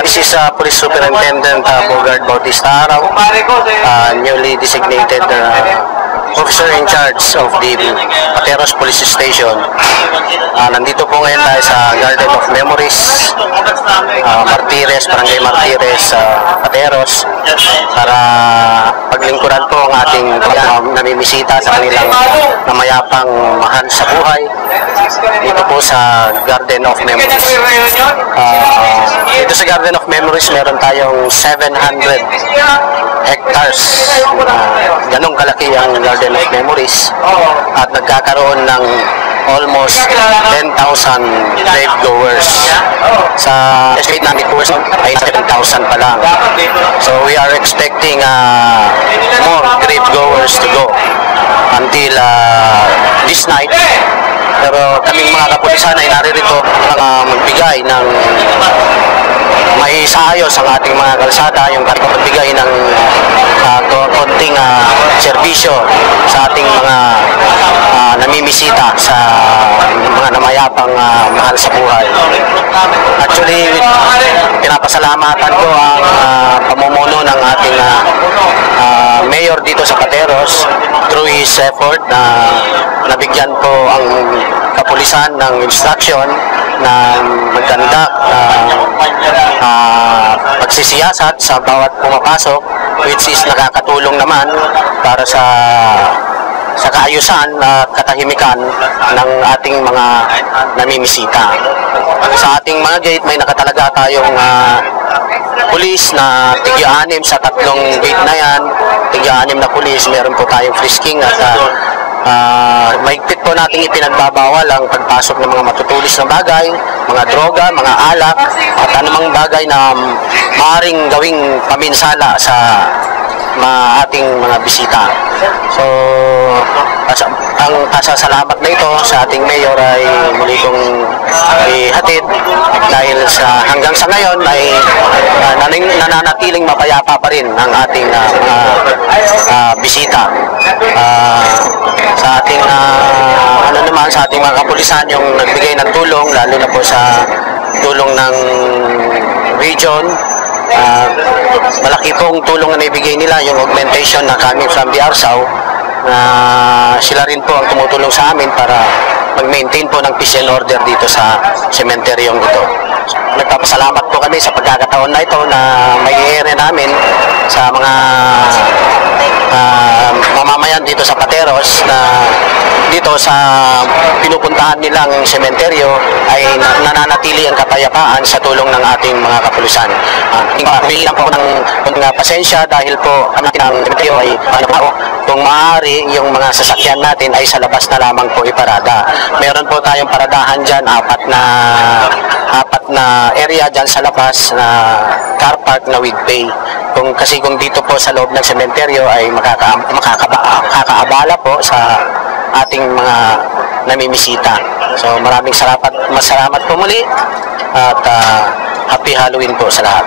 This is Police Superintendent Bogart Bautista Araw, newly designated officer in charge of the Pateros Police Station. Nandito po ngayon tayo sa Garden of Memories, Martires, Barangay Martires, Pateros, para paglingkuran po ang ating namimisita sa kanilang namayapang mahal sa buhay dito po sa Garden of Memories. Dito sa Garden of Memories meron tayong 700 hectares. Ganong kalaki ang Garden of Memories at nagkakaroon ng almost 10,000 grave goers. Sa estimate namin po ay 7,000 pa lang. So we are expecting more grave goers to go until this night. Pero kaming mga kapulisan ay naririto para magbigay ng maisaayos ang ating mga kalsada, yung magbigay ng konting serbisyo sa ating mga namimisita sa mga namayapang mahal sa buhay. Actually, pinapasalamatan ko ang pamumuno ng ating mayor dito sa Pateros through his effort na nabigyan po ang kapulisan ng instruction na maganda pagsisiyasat sa bawat pumapasok, which is nakakatulong naman para sa kaayusan at katahimikan ng ating mga namimisita. Sa ating mga gate may nakatalaga tayong pulis na tigya-anim sa tatlong gate na yan. Tigya-anim na pulis, meron po tayong frisking at mahigpit po natin ipinagbabawal ang pagpasok ng mga matutulis na bagay, mga droga, mga alak, at anumang bagay na maaaring gawing paminsala sa ating mga bisita. So, ang pasasalamat na ito sa ating mayor ay muli kong ihatid dahil hanggang sa ngayon ay nananatiling mapayapa pa rin ang ating bisita. Sa ating sa ating mga kapulisan yung nagbigay ng tulong, lalo na po sa tulong ng region. Malaki pong tulong na naibigay nila yung augmentation na coming from the Arsaw, na sila rin po ang tumutulong sa amin para mag-maintain po ng peace and order dito sa sementeryong ito. Nagpapasalamat po kami sa pagkakataon na ito na may i-area namin sa mga mamamayan dito sa Pateros na dito sa pinupuntahan nilang sementeryo ay nananatili ang kapayapaan sa tulong ng ating mga kapulisan. Bili lang po ng pasensya dahil po ang ating sementeryo ay kung maaari yung mga sasakyan natin ay sa labas na lamang po iparada. Meron po tayong paradahan dyan, apat na area dyan sa labas na car park na with pay. Kasi kung dito po sa loob ng sementeryo ay makakaabala po sa ating mga namimisita. So maraming salamat po muli at happy Halloween po sa lahat.